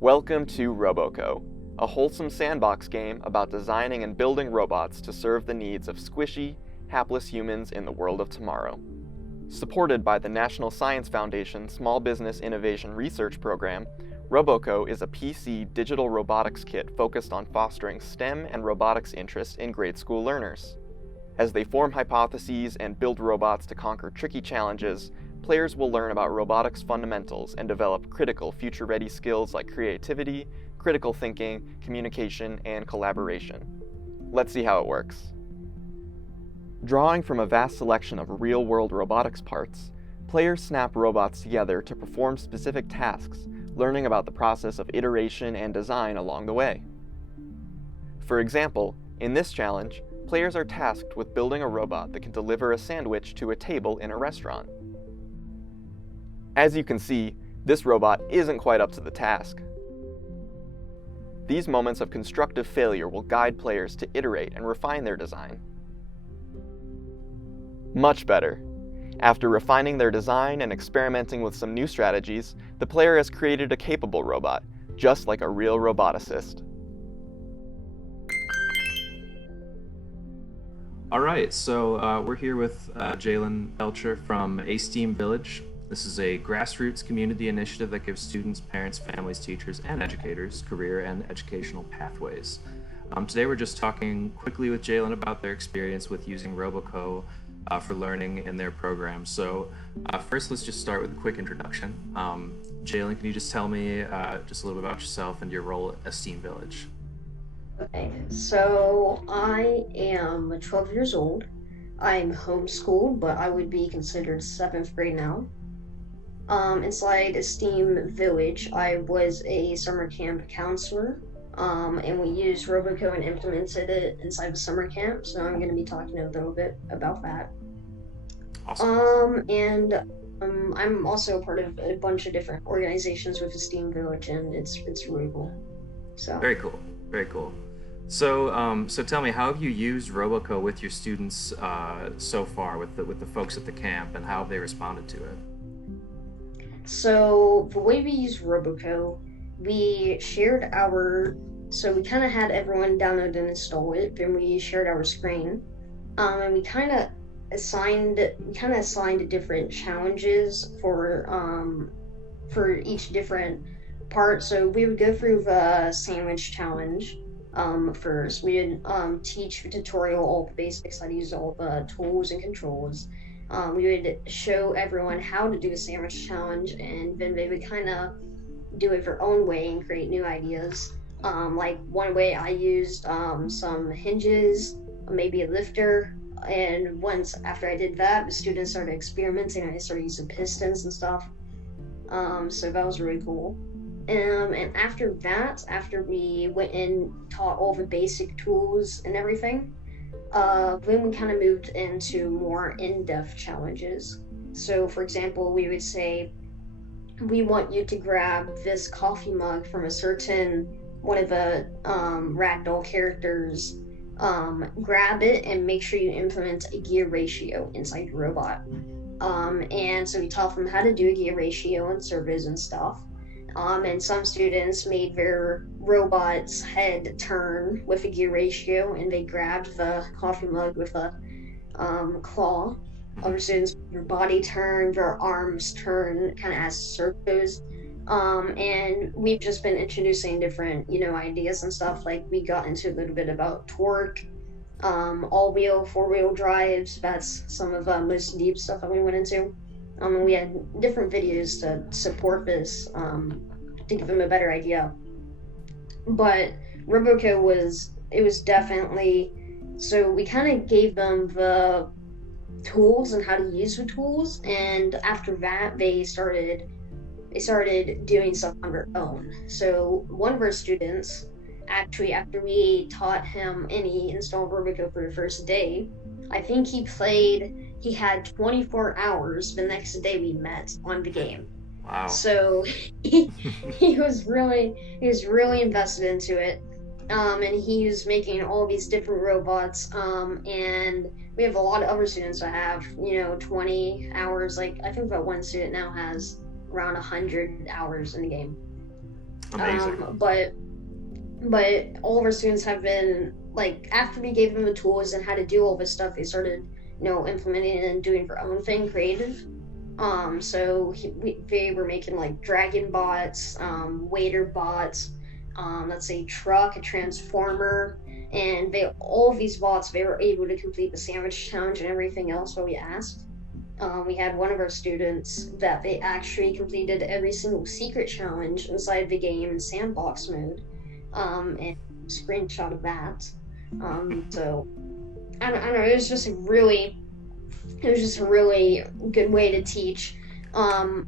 Welcome to Roboco, a wholesome sandbox game about designing and building robots to serve the needs of squishy, hapless humans in the world of tomorrow. Supported by the National Science Foundation Small Business Innovation Research Program, Roboco is a PC digital robotics kit focused on fostering STEM and robotics interests in grade school learners. As they form hypotheses and build robots to conquer tricky challenges, players will learn about robotics fundamentals and develop critical future-ready skills like creativity, critical thinking, communication, and collaboration. Let's see how it works. Drawing from a vast selection of real-world robotics parts, players snap robots together to perform specific tasks, learning about the process of iteration and design along the way. For example, in this challenge, players are tasked with building a robot that can deliver a sandwich to a table in a restaurant. As you can see, this robot isn't quite up to the task. These moments of constructive failure will guide players to iterate and refine their design. Much better. After refining their design and experimenting with some new strategies, the player has created a capable robot, just like a real roboticist. All right, so we're here with Jalen Belcher from A STEAM Village. This is a grassroots community initiative that gives students, parents, families, teachers, and educators career and educational pathways. Today we're just talking quickly with Jalen about their experience with using Roboco for learning in their program. So first, let's just start with a quick introduction. Jalen, can you just tell me just a little bit about yourself and your role at A STEAM Village? Okay, so I am 12 years old. I'm homeschooled, but I would be considered 7th grade now. Inside Esteem Village, I was a summer camp counselor, and we used Roboco and implemented it inside the summer camp, so I'm going to be talking a little bit about that. Awesome. I'm also a part of a bunch of different organizations with Esteem Village, and it's really cool. So Very cool, very cool. So, so tell me, how have you used Roboco with your students so far, with the folks at the camp, and how have they responded to it? So the way we use Roboco, we kind of had everyone download and install it, and we shared our screen, and we kind of assigned different challenges for each different part. So we would go through the sandwich challenge. First, we would teach the tutorial all the basics, how to use all the tools and controls. We would show everyone how to do a sandwich challenge, and then they would kind of do it their own way and create new ideas. Like one way I used some hinges, maybe a lifter, and once after I did that, the students started experimenting and I started using pistons and stuff. So that was really cool. And after that, after we went and taught all the basic tools and everything, then we kind of moved into more in-depth challenges. So, for example, we would say, we want you to grab this coffee mug from one of the ragdoll characters. Grab it and make sure you implement a gear ratio inside your robot. And so we taught them how to do a gear ratio and servos and stuff. And some students made their robot's head turn with a gear ratio, and they grabbed the coffee mug with a claw. Other students made their body turn, their arms turn, kind of as servos. And we've just been introducing different, ideas and stuff. Like we got into a little bit about torque, all-wheel, four-wheel drives. That's some of the most deep stuff that we went into. And we had different videos to support this, to give them a better idea. But Roboco was definitely, so we kind of gave them the tools and how to use the tools, and after that they started doing stuff on their own. So one of our students, actually, after we taught him and he installed Roboco for the first day, I think he had 24 hours the next day we met on the game. Wow. So he was really invested into it. And he was making all these different robots. And we have a lot of other students that have, 20 hours. Like I think that one student now has around 100 hours in the game. Amazing. But all of our students have been like, after we gave them the tools and how to do all this stuff, they started, implementing it and doing their own thing creative. They were making like dragon bots, waiter bots, let's say truck, a transformer, and all of these bots, they were able to complete the sandwich challenge and everything else what we asked. We had one of our students that they actually completed every single secret challenge inside the game in sandbox mode, and screenshot of that. So I don't know. It was just a really good way to teach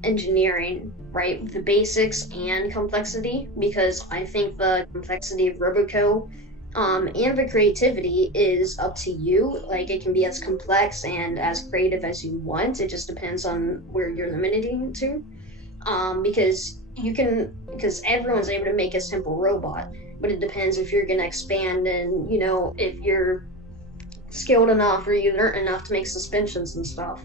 engineering, right? The basics and complexity, because I think the complexity of Roboco and the creativity is up to you. Like, it can be as complex and as creative as you want. It just depends on where you're limiting to. Because everyone's able to make a simple robot, but it depends if you're going to expand and, if you're skilled enough or you learn enough to make suspensions and stuff.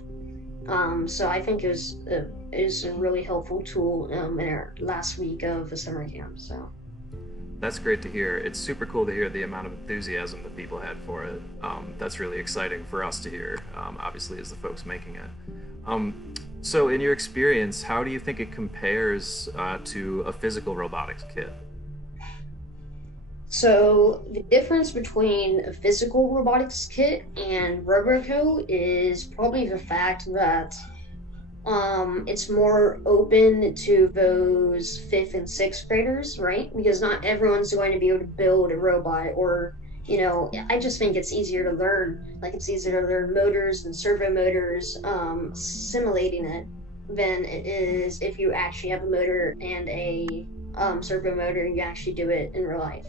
So I think it was a really helpful tool in our last week of the summer camp. So That's great to hear. It's super cool to hear the amount of enthusiasm that people had for it. That's really exciting for us to hear, obviously, as the folks making it. So in your experience, how do you think it compares to a physical robotics kit? So the difference between a physical robotics kit and Roboco is probably the fact that it's more open to those 5th and 6th graders, right? Because not everyone's going to be able to build a robot, or, I just think it's easier to learn. Like, it's easier to learn motors and servo motors, simulating it, than it is if you actually have a motor and a servo motor and you actually do it in real life.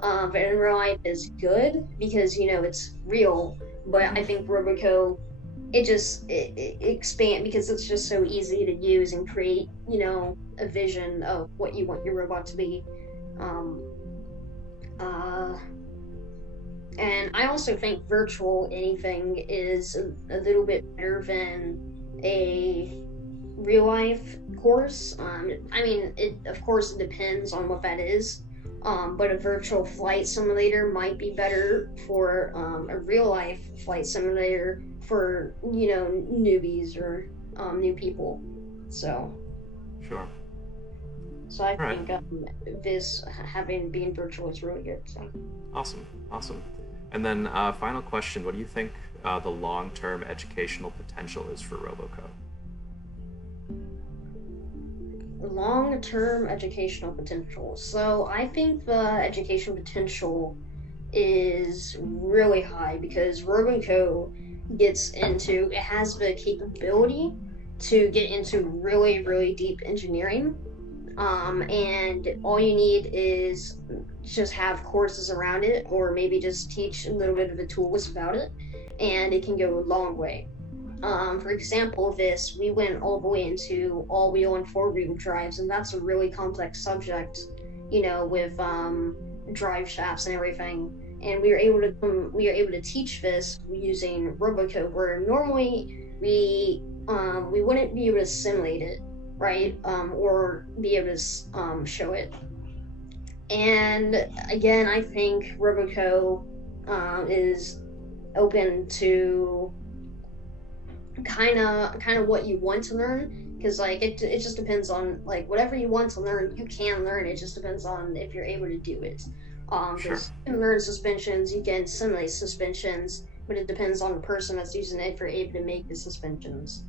But in real life is good because, it's real. But I think Roboco, it expand because it's just so easy to use and create, a vision of what you want your robot to be. And I also think virtual anything is a little bit better than a real life course. It of course depends on what that is. But a virtual flight simulator might be better for a real life flight simulator for, newbies or new people. So Sure. I Right. think this being virtual is really good. So. Awesome. And then final question, what do you think the long-term educational potential is for Roboco? Long-term educational potential. So I think the educational potential is really high because Roboco it has the capability to get into really, really deep engineering. And all you need is just have courses around it, or maybe just teach a little bit of the tools about it, and it can go a long way. For example, we went all the way into all-wheel and four-wheel drives, and that's a really complex subject, with drive shafts and everything. And we were able to teach this using Roboco, where normally we wouldn't be able to simulate it, right? Or be able to show it. And again, I think Roboco is open to kind of what you want to learn, because like it just depends on like whatever you want to learn, you can learn. It just depends on if you're able to do it. Sure. Because you can learn suspensions, you can simulate suspensions, but it depends on the person that's using it if you're able to make the suspensions.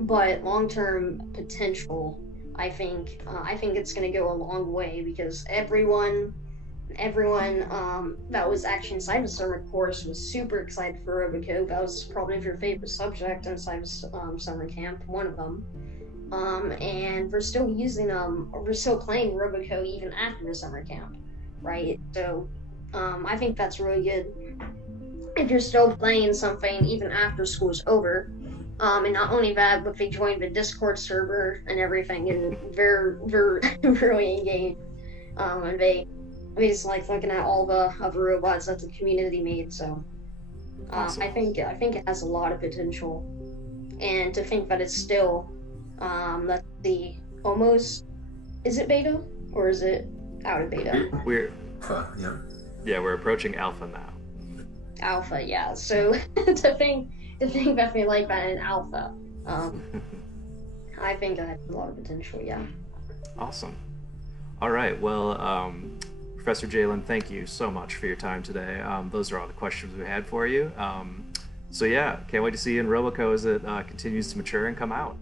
But long-term potential, I think it's going to go a long way, because everyone that was actually inside the summer course was super excited for Roboco. That was probably your favorite subject inside summer camp, one of them. And we're still playing Roboco even after the summer camp, right? So I think that's really good if you're still playing something even after school's over. And not only that, but they joined the Discord server and everything, and they're really engaged. And they just like looking at all the other robots that the community made. So Awesome. I think it has a lot of potential. And to think that it's still let's see, almost, is it beta or is it out of beta? We're Yeah. yeah, we're approaching alpha now. Alpha, yeah. So to think that we like that in alpha, I think I have a lot of potential. Yeah. Awesome. All right. Well, Professor Jalen, thank you so much for your time today. Those are all the questions we had for you. So yeah, can't wait to see you in Roboco as it continues to mature and come out.